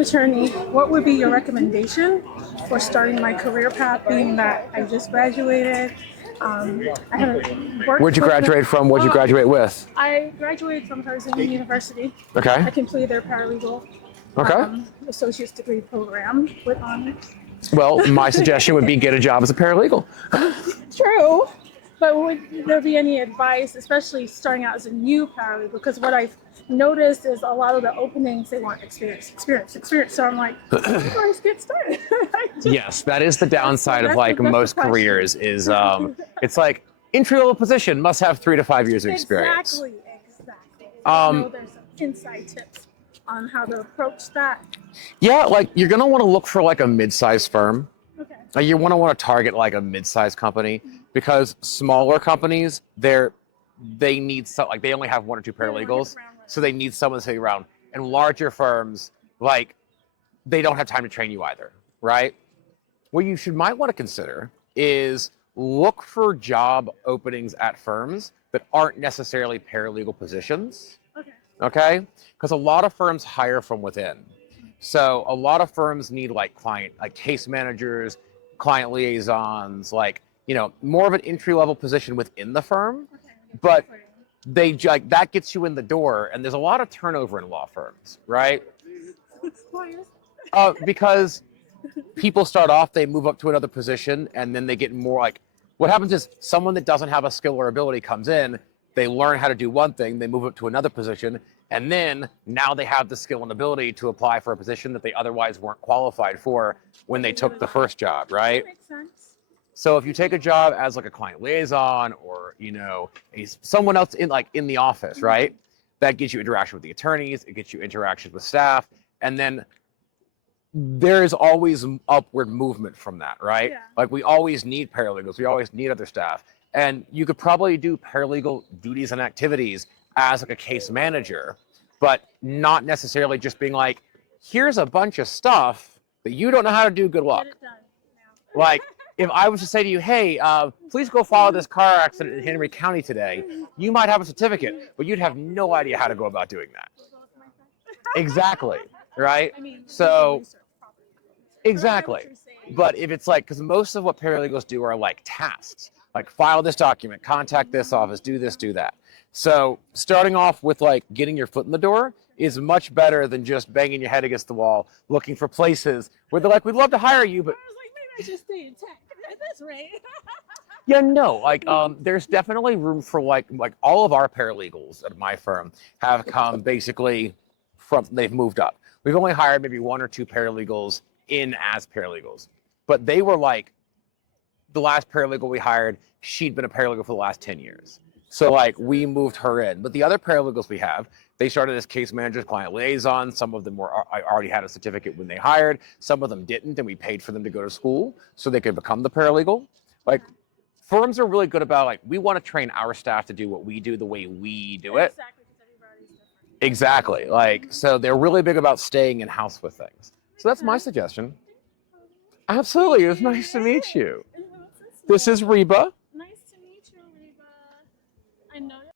attorney, what would be your recommendation for starting my career path, being that I just graduated? I haven't worked. Where'd you graduate from? What'd you graduate with? I graduated from Herzing University. Okay. I completed their paralegal associate's degree program with honors. Well, my suggestion would be get a job as a paralegal. True. But would there be any advice, especially starting out as a new paralegal? Because what I've noticed is a lot of the openings, they want experience. So I'm like, let's get started. Yes, that is the downside of like most careers is it's like entry-level position must have 3 to 5 years of experience. Exactly. I know there's some inside tips on how to approach that. Yeah, like you're gonna want to look for like a mid-sized firm. Okay. Like you want to target like a mid-sized company because smaller companies they need like they only have 1 or 2 paralegals, so they need someone to stay around. And larger firms like they don't have time to train you either, right? What you might want to consider is look for job openings at firms that aren't necessarily paralegal positions. Okay? Because a lot of firms hire from within. So a lot of firms need like case managers, client liaisons, like, you know, more of an entry-level position within the firm. But that gets you in the door, and there's a lot of turnover in law firms, right? Because people start off, they move up to another position, and then they get more like, what happens is someone that doesn't have a skill or ability comes in, they learn how to do one thing, they move up to another position, and then now they have the skill and ability to apply for a position that they otherwise weren't qualified for when they took the first job, right? Makes sense. So if you take a job as like a client liaison or, you know, someone else in the office, right? That gets you interaction with the attorneys, it gets you interaction with staff, and then there's always upward movement from that, right? Yeah. Like we always need paralegals, we always need other staff. And you could probably do paralegal duties and activities as like a case manager, but not necessarily just being like, here's a bunch of stuff that you don't know how to do, good luck. Get it done now. Like if I was to say to you, hey, please go follow this car accident in Henry County today, you might have a certificate, but you'd have no idea how to go about doing that. Exactly, right? I mean, so exactly. But if it's like, because most of what paralegals do are like tasks, like file this document, contact this office, do this, do that. So starting off with like getting your foot in the door is much better than just banging your head against the wall, looking for places where they're like, we'd love to hire you, but I was like, maybe I should stay in tech at this rate. yeah, no, like there's definitely room for like all of our paralegals at my firm have come basically they've moved up. We've only hired maybe 1 or 2 paralegals in as paralegals, but they were like, the last paralegal we hired, she'd been a paralegal for the last 10 years. So like we moved her in. But the other paralegals we have, they started as case managers, client liaisons. Some of them already had a certificate when they hired. Some of them didn't, and we paid for them to go to school so they could become the paralegal. Like firms are really good about like, we want to train our staff to do what we do the way we do it. Exactly. Like, so they're really big about staying in-house with things. So that's my suggestion. Absolutely. It was nice to meet you. This is Reba.